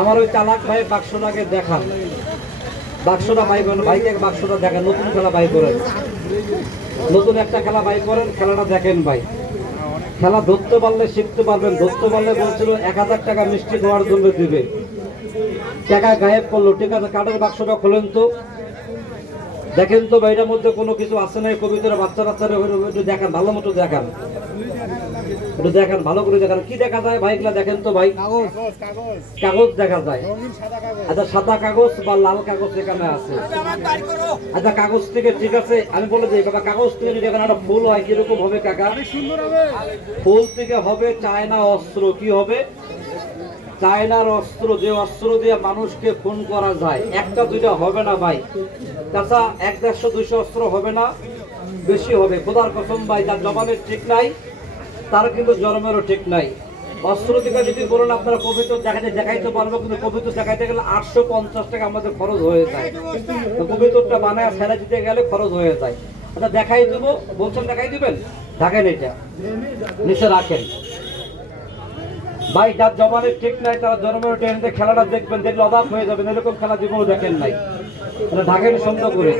আমার ওই চালাক ভাই বাক্সটাকে দেখান। বাক্সটা ভাই ভাইকে বাক্সটা দেখেন, নতুন খেলা ভাই করেন। নতুন একটা খেলা ভাই করেন, খেলাটা দেখেন ভাই। খেলা ধরতে পারলে শিখতে পারবেন, ধরতে পারলে বলছিল এক হাজার টাকা মিষ্টি খাওয়ার জন্য দিবে। টাকা গায়েব করল, ঠিক আছে, কাঠের বাক্সটা খোলেন তো। দেখেন তো ভাইটার মধ্যে কোনো কিছু আছে না কবিতার বাচ্চা বাচ্চারা একটু দেখান ভালো মতো দেখান। একটু দেখান ভালো করে দেখান। কি দেখা যায় ভাইগুলা দেখেন তো ভাই? কাগজ দেখা যায়। আচ্ছা সাদা কাগজ বা লাল কাগজ এখানে আছে। আচ্ছা কাগজ থেকে ঠিক আছে আমি বলে দিই বাবা কাগজ থেকে যদি এখানে একটা ফুল হয় কীরকম হবে কাকা? ফুল থেকে হবে চায়না অস্ত্র কি হবে? চায়নার অস্ত্র, যে অস্ত্র দিয়ে মানুষকে খুন করা যায়, একটা, দুইটা হবে না ভাই। তাছা এক দেড়শো, দুইশো অস্ত্র হবে না, বেশি হবে। খোদার কসম ভাই, তার জবানের ঠিক নাই, তার কিন্তু জন্মেরও ঠিক নাই। অস্ত্র থেকে যদি বলেন, আপনারা পবিত্র দেখাতে দেখাইতে পারব, কিন্তু পবিত্র দেখাইতে গেলে আটশো পঞ্চাশ টাকা আমাদের খরচ হয়ে যায়। তো পবিত্রটা বানায় ছেড়ে দিতে গেলে খরচ হয়ে যায়। আচ্ছা দেখাই দেবো, বলছেন দেখাই দিবেন? দেখেন এটা। নিচে রাখেন। ভাই, যার জমানের ঠিক নাই, তারা জন্মের ট্রেনিতে খেলাটা দেখবেন, দেখলে অবাক হয়ে যাবেন, এরকম খেলা জীবনে দেখেন নাই। মানে ঢাকেন সুন্দর করে।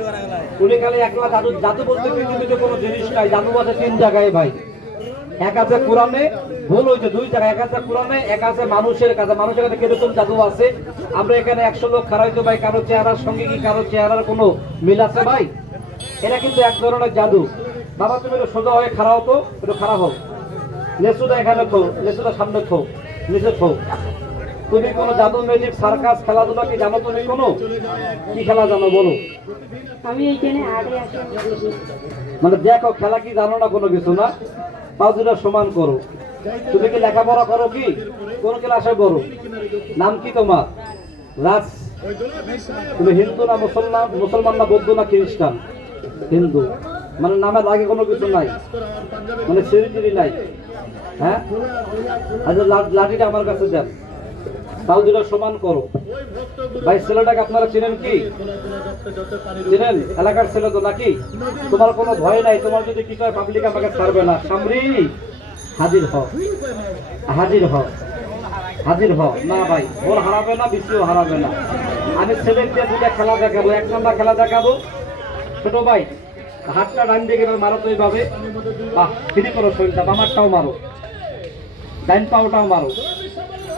উনি খালি একলা জাদু জাদু বলতে পৃথিবীতে কোনো জিনিস নাই, জাদু আছে তিন জায়গায় ভাই। এক আছে কোরআনে, ভুল হয়েছে দুই জায়গায়। এক আছে কোরআনে, এক আছে মানুষের কাছে। মানুষের কাছে কীরকম জাদু আছে? আমরা এখানে একশো লোক খারাইতো ভাই, কারও চেহারার সঙ্গে কি, কারও চেহারার কোনো মিল আছে ভাই? এটা কিন্তু এক ধরনের জাদু। বাবা, তুমি সোজা হয়ে খারাপ হতো একটু খারাপ হোক লেসুটা এখানে থো লেসুটা সামনে থো নিচে থো তুমি কোনো জাদু ম্যাজিক সার্কাস খেলাধুলা কি জানো তুমি কোনো? কি খেলা জানো বলো। আমি এইখানে আসি মানে দেখো খেলা কি জানো না কোনো কিছু না? পাও দুটা সমান করো। তুমি কি লেখাপড়া করো কি? কোন ক্লাসে পড়ো? নাম কি তোমার? রাজ। তুমি হিন্দু না মুসলমান? মুসলমান না বৌদ্ধ না খ্রিস্টান? হিন্দু। মানে নামে লাগে কোনো কিছু নাই। মানে টিড়ি নাই। হ্যাঁ? আচ্ছা লাঠিটা আমার কাছে দেন। তাও দুটো সমান করো। ভাই, ছেলেটাকে আপনারা চিনেন কি? চিনেন? এলাকার ছেলে তো নাকি? তোমার কোনো ভয় নাই, তোমার যদি কিছু পাবলিক আমাকে ছাড়বে না। সামরি, হাজির হ। হাজির হ। হাজির হ। না ভাই, ওর হারাবে না বিশ্বেও হারাবে না। আমি ছেলেকে দুটা খেলা দেখাবো। এক নম্বর খেলা দেখাবো। ছোট ভাই, হাতটা ডান দিকে মারো তো এইভাবে বাহ, ফিরি করো শরীরটা, বামারটাও মারো। ডাইন পাওটাও মারো।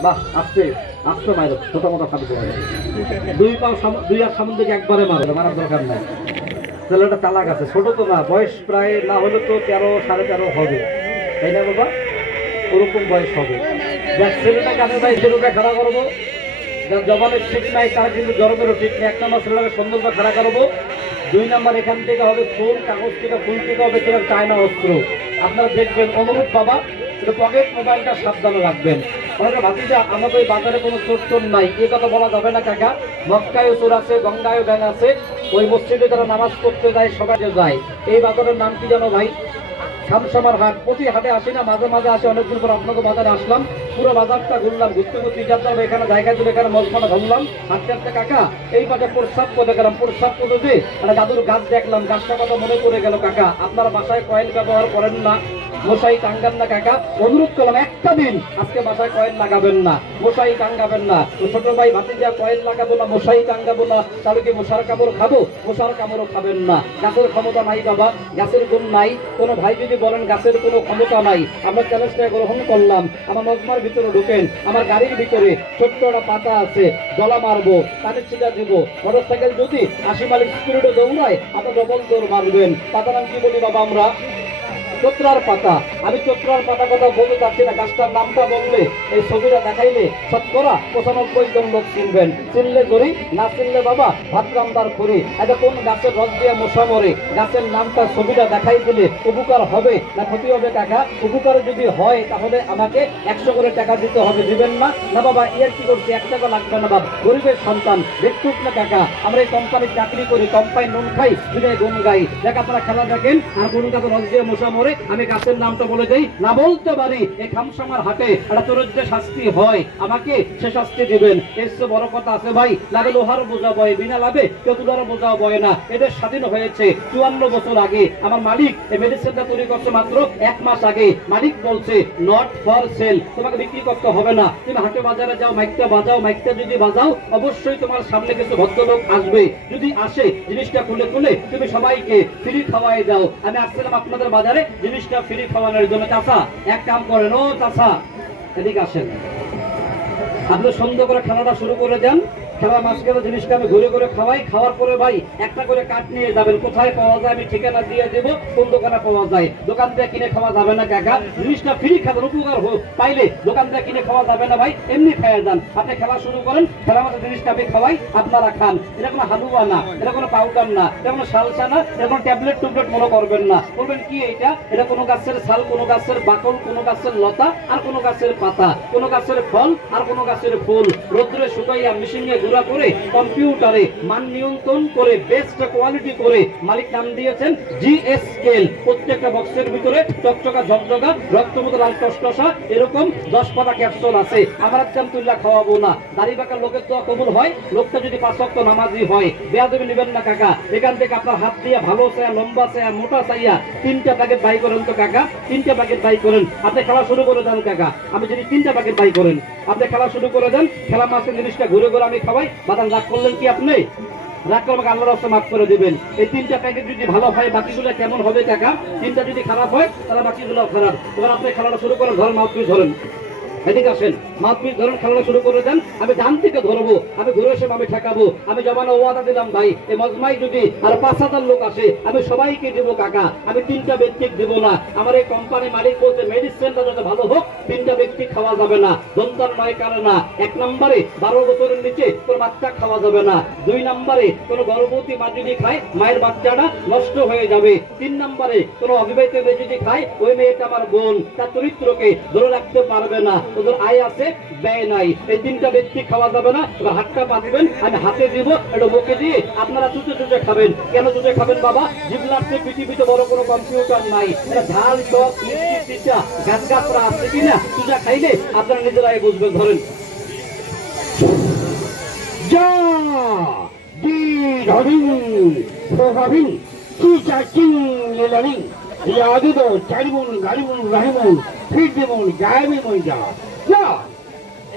বাহ, আস্তে আস্তে মারো, ছোট মোটো খাবি দুই পাও দুই আর সামন দিকে একবারে মারো মারার দরকার নাই। ছেলেটা তালাক আছে, ছোট তো না, বয়স প্রায় না হলে তো তেরো, সাড়ে তেরো হবে। তাই না বাবা? ওরকম বয়স হবে। দেখ, ছেলেটা আমি ভাই ছেলেটা খেলা করব। যার জবানের ঠিক নাই, তার কিন্তু জরবেরও ঠিক নেই। এক নম্বর ছেলেটাকে সুন্দর খেলা করব। দুই নম্বর এখান থেকে হবে ফুল, কাগজ থেকে, ফুল থেকে হবে সেটা চায়না অস্ত্র। আপনারা দেখবেন, অনুরূপ বাবা পকেট মোবাইলটা সাবধানে রাখবেন। অনেকে ভাতিজা আমাদের বাজারে কোনো চোর নাই। এ কথা বলা যাবে না, কাকা। মক্কায়ও চোর আছে, গঙ্গায়ও ব্যাং আছে। ওই মসজিদে যারা নামাজ পড়তে যায়, সবাই যায়। এই বাজারের নাম কি জানো ভাই? খামসামার হাট। প্রতি হাটে আসি না, মাঝে মাঝে আসে। অনেকদিন পর আপনাকে বাজারে আসলাম। পুরো বাজারটা ঘুরলাম, ঘুরতে ঘুরতে যাত্রা এখানে জায়গা তুলে এখানে মজমানা ধরলাম। হাঁটতে হাঁটতে কাকা, এই পাশে প্রস্রাব করে গেলাম প্রস্রাব করে যে, একটা দাদুর গাছ দেখলাম, গাছটা কথা মনে পড়ে গেল কাকা। আপনার বাসায় কয়েল ব্যবহার করেন না মশাই টাঙ্গান না কাকা। অনুরোধ করলাম, একটা দিন আজকে বাসায় কয়েল লাগাবেন না মশাই টাঙ্গাবেন না। ছোট ভাই ভাতিজা, কয়েল লাগাবো না মশাই টাঙ্গাবো না, তাহলে কি মশার কামড় খাব? মশার কামড়ও খাবেন না। গাছের ক্ষমতা নাই বাবা, গাছের গুণ নাই। কোনো ভাই যদি বলেন গাছের কোনো ক্ষমতা নাই, আমরা চ্যালেঞ্জটা গ্রহণ করলাম। আমার মজমার ভিতরে ঢুকেন, আমার গাড়ির ভিতরে ছোট্ট একটা পাতা আছে, গলা মারবো পানি ছিটা দিব। মোটর সাইকেল যদি আশি মাইল স্পিডে দৌড়ায়, আপনার ডবল দৌড় মারবেন। পাতা নাম কি বলি বাবা আমরা? চোত্রার পাতা। আমি চোত্রার পাতা কথা বলতে চাচ্ছি না, গাছটার নামটা বললে, এই ছবিটা দেখাইলে শতকরা পঁচানব্বই জন লোক চিনবেন। চিনলে করি না চিনলে বাবা, ভাত রান্দার করি এটা কোন গাছের রস দিয়ে মশা মরে? গাছের নামটা, ছবিটা দেখাই দিলে উপকার হবে না ক্ষতি হবে টাকা উপকার যদি হয়, তাহলে আমাকে একশো করে টাকা দিতে হবে, দিবেন না? না বাবা, ইয়ার কি করছি? এক টাকা লাগবে না বাবা গরিবের সন্তান দেখতুক না টাকা আমরা এই কোম্পানির চাকরি করি কোম্পানি নুন খাই বিদায় গুণ গাই। দেখ আপনারা খেলা দেখেন, আর গুণ গাছের রস দিয়ে মশা মরে পরে আমি গাছের নামটা বলে দেই। না বলতে পারি, এই খামসামার হাটে একটা চরিত্রে শাস্তি হয়। আমাকে সে শাস্তি দিবেন। এর চেয়ে বড় কথা আছে ভাই লাভে লোহার বোঝা বয়, বিনা লাভে কেউ তুলার বোঝা বয় না। এদের স্বাধীন হয়েছে চুয়ান্ন বছর আগে। আমার মালিক এই মেডিসিনটা তৈরি করছে মাত্র এক মাস আগে। মালিক বলছে নট ফর সেল তোমাকে বিক্রি করতে হবে না। তুমি হাটে বাজারে যাও, মাইকটা বাজাও, মাইকটা যদি বাজাও, অবশ্যই তোমার সামনে কিছু ভদ্রলোক আসবে। যদি আসে, জিনিসটা খুলে খুলে তুমি সবাইকে ফ্রি খাওয়াই দাও। আমি আসছিলাম আপনাদের বাজারে জিনিসটা ফ্রি খাওয়ানোর জন্য। চাষা এক কাম করেন, ও চাষা এদিকে আসেন। আপনি সুন্দর করে খেলাটা শুরু করে দেন। খেলার মাঝখানে জিনিসটা আমি ঘুরে ঘুরে খাওয়াই। খাওয়ার পরে ভাই, একটা করে কাঠ নিয়ে যাবেন। কোথায় পাওয়া যায় আমি ঠিকানা দিয়ে দেবো, কোন দোকানে পাওয়া যায়। দোকান থেকে কিনে খাওয়া যাবে না কাকা। জিনিসটা ফ্রি খাবেন উপকার হোক। পাইলে দোকান থেকে কিনে খাওয়া যাবে না ভাই, এমনি খাইয়ে যান আপনি খেলা শুরু করেন, খেলার মধ্যে জিনিসটা আমি খাওয়াই, আপনারা খান। এটা কোনো হালুয়া না, এটা কোনো পাউডার না, এটা কোনো সালসা না, এটা কোনো ট্যাবলেট টুবলেট মনে করবেন না। বলবেন, কি এটা এটা কোনো গাছের ছাল কোনো গাছের বাকল, কোনো গাছের লতা, আর কোনো গাছের পাতা, কোনো গাছের ফল, আর কোনো গাছের ফুল। রোদ্রে শুকাইয়া মেশিনে গুঁড়া করে কম্পিউটারে মান নিয়ন্ত্রণ করে বেস্ট কোয়ালিটি করে মালিক নাম দিয়েছেন জিএস স্কেল প্রত্যেকটা বক্সের ভিতরে চকচকা, ঝকঝকা রক্তমতো লাল টসটসা, এরকম দশ পাতা ক্যাপসুল আছে। আমার চাম তুল্লা খাওয়াবো না। দাড়ি বাঁকা লোকের তো কবুল হয়। লোকটা যদি পাঁচ ওয়াক্ত নামাজি হয়, বেয়াদবি নেবেন না কাকা। এখান থেকে আপনার হাত দিয়ে ভালো চাইয়া লম্বা চাইয়া মোটা চাইয়া তিনটা প্যাকেট বাই করেন তো কাকা। তিনটা প্যাকেট বাই করেন। আপনি খেলা শুরু করে দেন কাকা। আমি যদি তিনটা প্যাকেট বাই করেন, আপনি খেলা শুরু করে দেন, খেলা মাসের জিনিসটা ঘুরে ঘুরে আমি খাওয়াই বাদাম রাগ করলেন কি আপনি? রাগ করলে আমাকে আল্লাহর রাস্তা মাফ করে দিবেন। এই তিনটা প্যাকেট যদি ভালো হয়, বাকিগুলো কেমন হবে টাকা? তিনটা যদি খারাপ হয়, তাহলে বাকিগুলো খারাপ। এবার আপনি খেলাটা শুরু করেন, ধরেন মাফ ধরেন। এদিকে আসেন। পিস ধরেন, খেলাটা শুরু করে দেন। আমি ডান থেকে ধরবো, আমি ঘুরে এসে আমি ঠেকাবো। আমি জমানো ওয়াদা দিলাম, ভাই। এই মজমাই যদি আর পাঁচ হাজার লোক আসে, আমি সবাইকে দেবো কাকা। আমি তিনটা ব্যক্তিক দেব না। আমার এই কোম্পানি মালিক বলছে মেডিসিনটা যাতে ভালো হোক, তিনটা ব্যক্তি খাওয়া যাবে না। দন্তার নয় কারণ না। এক নম্বরে বারো বছরের নিচে কোনো বাচ্চা খাওয়া যাবে না। দুই নম্বরে কোনো গর্ভবতী মা যদি খায়, মায়ের বাচ্চাটা নষ্ট হয়ে যাবে। তিন নম্বরে কোনো অবিবাহিত মেয়ে যদি খায়, ওই মেয়েটা আমার বোন। তার চরিত্রকে ধরে রাখতে পারবে না। ওদের আয় আছে? ব্যয় নাই। এই তিনটা ব্যক্তি খাওয়া যাবে না এবার হাতটা পাতবেন আমি হাতে দিব, এটা মুখে দিয়ে আপনারা চুচে চুচে খাবেন। কেন চুচে খাবেন বাবা? জিবলাতে পৃথিবীতে বড় কোনো কম্পিউটার নাই। ঝাল, টক, মিষ্টি তিতা গাছ গাছরা আছে কিনা? চুচা খাইলে আপনারা নিজেরাই বুঝবেন, ধরেন। যা! দি ধরিন প্রভাবিন কি চাচিং চারিমন, গারিমন, রাহিমন ফিরদিমন গায়বি যাওয়া যা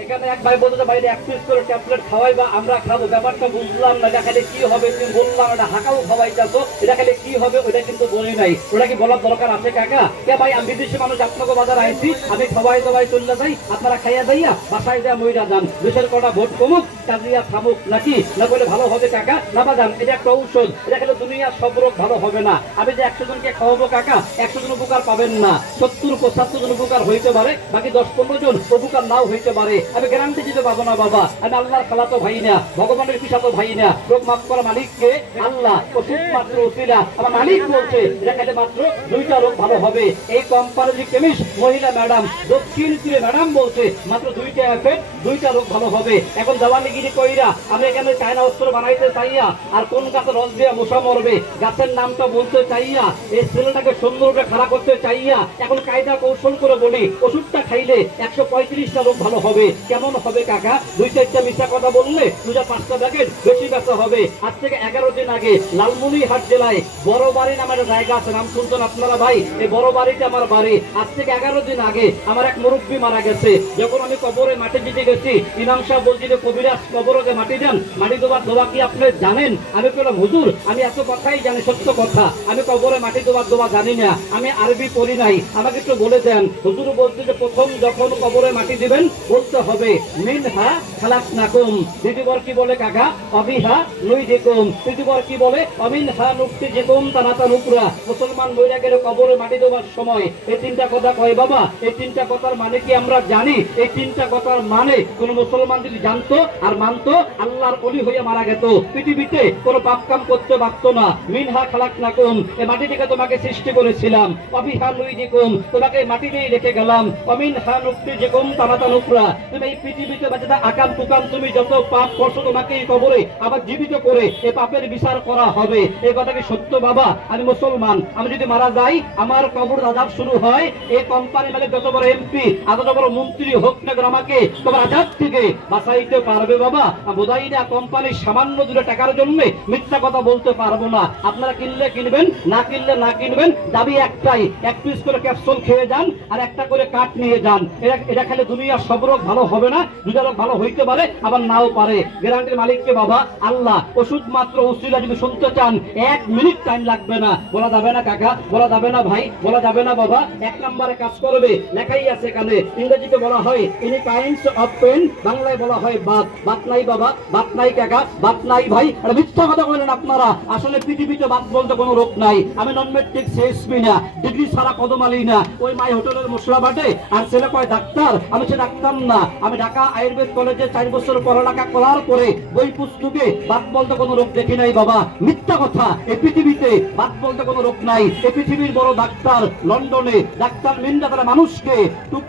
এখানে এক ভাই বলতে বাইরে এক পিস করে ট্যাবলেট খাওয়াই বা আমরা খাব। ব্যাপারটা বুঝলাম না। এটা খালি কি হবে? তুমি বললাম, এটা হাঁকাও খাওয়াই যাব। এটা খালি কি হবে? ওটা কিন্তু বলি নাই। ওটা কি বলার দরকার আছে, কাকা? কে ভাই, আমি বিদেশি মানুষ, আপনাকে বাজার আইছি, আমি খাওয়াই দাওয়াই চলে যাই, আপনারা খাইয়া যাইয়া বাসায় যা মইরা যান। দেশের কটা ভোট কমুক, কাজিয়া থামুক নাকি? না বলে ভালো হবে, কাকা? না বাজান, এটা একটা ঔষধ। এটা খেলে দুনিয়ার সব রোগ ভালো হবে না। আমি যে একশো জনকে খাওয়াবো, কাকা, একশো জন উপকার পাবেন না। সত্তর, পঁচাত্তর জন উপকার হইতে পারে, বাকি দশ, পনেরো জন উপকার নাও হইতে পারে। আমি গ্যারান্টি দিতে পারব না, বাবা। আমি আল্লাহর খালা তো ভাই না, ভগবানের পিসা তো ভাই না। রোগ মাফ করা মালিককে আল্লাহ ওষুধ মাত্র উচিলা আমার মালিক বলছে এটা মাত্র দুইটা রোগ ভালো হবে। এই কোম্পানির কেমিস্ট মহিলা ম্যাডাম, দক্ষিণ তীরে ম্যাডাম বলছে, মাত্র দুইটা এফেক্ট দুইটা রোগ ভালো হবে। এখন দেওয়ালিগিরি কইরা আমি এখানে চায়না অস্ত্র বানাইতে চাইয়া, আর কোন গাছে রস দিয়ে মশা মরবে? গাছের নামটা বলতে চাইয়া, এই ছেলেটাকে সুন্দরভাবে খাড়া করতে চাইয়া, এখন কায়দা কৌশল করে বলি, ওষুধটা খাইলে একশো পঁয়ত্রিশটা রোগ ভালো হবে। কেমন হবে কাকা? দুই চারটা মিশা কথা বললে দুটা পাঁচটা প্যাকেট বেশি বেচা হবে। আজ থেকে এগারো দিন আগে লালমনিরহাট জেলায় বড় বাড়ি নামে একটা জায়গা আছে। নাম শুনছেন আপনারা ভাই? এই বড় বাড়িতে আমার বাড়ি। আজ থেকে এগারো দিন আগে আমার এক মুরব্বী মারা গেছে। যখন আমি কবরে মাটি দিতে গেছি, ইমাম সাহেব বলছি যে কবিরাজ কবরে যে মাটি দেন, মাটি দেওয়ার দোয়া কি আপনি জানেন? আমি বললাম, হুজুর, আমি এত কথাই জানি, সত্য কথা। আমি কবরে মাটি দেওয়ার দোয়া জানি না। আমি আরবি পড়ি নাই। আমাকে একটু বলে দেন। হুজুর বলছে যে, প্রথম যখন কবরে মাটি দিবেন, বলতে হবে। মিন হা খালাক নাকুম দ্বিতীয়বার কি বলে কাকা? অবিহা নুই দিকুম তৃতীয়বার কি বলে? অমিন হা নুক্তি জিকুম তানাতা নুকরা মুসলমান বইরা গেলে কবরে মাটি দেওয়ার সময় এই তিনটা কথা কয়, বাবা, এই তিনটা কথার মানে কি আমরা জানি? এই তিনটা কথার মানে কোন মুসলমান যদি জানতো আর মানতো, আল্লাহর অলি হয়ে মারা গেত। পৃথিবীতে কোনো পাপ কাম করতে পারত না। মিনহা খালাক নাকুম এই মাটি থেকে তোমাকে সৃষ্টি করেছিলাম। অবিহা নুই দিকুম তোমাকে মাটি দিয়ে রেখে গেলাম। অমিন হা নুক্তি জিকুম তানাতা নুকরা তুমি এই পৃথিবীতে থাকা আকাম কুকাম তুমি যত পাপ করছ তোমাকে এই কবরে আবার জীবিত করে এই পাপের বিচার করা হবে। এই কথা কি সত্য বাবা? আমি মুসলমান, আমি যদি মারা যাই, আমার কবর আজাব শুরু হয়। এই কোম্পানি মালিক যত বড় এমপি আর বড় মন্ত্রী হোক না আমাকে তোমার আজাব থেকে বাঁচাইতে পারবে বাবা। বোধহয় না কোম্পানির সামান্য দুটো টাকার জন্য মিথ্যা কথা বলতে পারব না। আপনারা কিনলে কিনবেন, না কিনলে না কিনবেন, দাবি একটাই, এক পিস করে ক্যাপসুল খেয়ে যান, আর একটা করে কাঠ নিয়ে যান। এটা এটা খেলে দুনিয়ার সব রোগ ভালো হবে না দুটা রোগ ভালো হইতে পারে, আবার নাও পারে। গ্যারান্টির মালিককে বাবা? আল্লাহ। ওষুধ মাত্র ওষুধ যদি শুনতে চান, এক মিনিট টাইম লাগবে না। বলা যাবে না কাকা, বলা যাবে না ভাই, বলা যাবে না বাবা। এক নম্বরে কাজ করবে, লেখাই আছে এখানে। ইংরেজিতে বলা হয় ইনি কাইন্ডস অফ পেন বাংলায় বলা হয়, বাত। বাত নাই বাবা, বাত নাই কাকা, বাত নাই ভাই। আরে মিথ্যা কথা বলেন আপনারা। আসলে পৃথিবীতে বাত বলতে কোনো রোগ নাই। আমি নন মেট্রিক সিএসপি না, ডিগ্রি ছাড়া কদম আলি না। ওই মাই হোটেলের মশলা বাটে, আর ছেলে কয়, ডাক্তার, আমি সে ডাক্তার না। আমি ঢাকা আয়ুর্বেদ কলেজে চার বছর পড়ালেখা করার পরে বই পুস্তকে বাত বলতে কোনো রোগ দেখি নাই বাবা। মিথ্যা কথা, এই পৃথিবীতে বাত বলতে কোনো রোগ নাই। এই পৃথিবীর বড় ডাক্তার লন্ডনে, ডাক্তার মিন্ডা তারা মানুষকে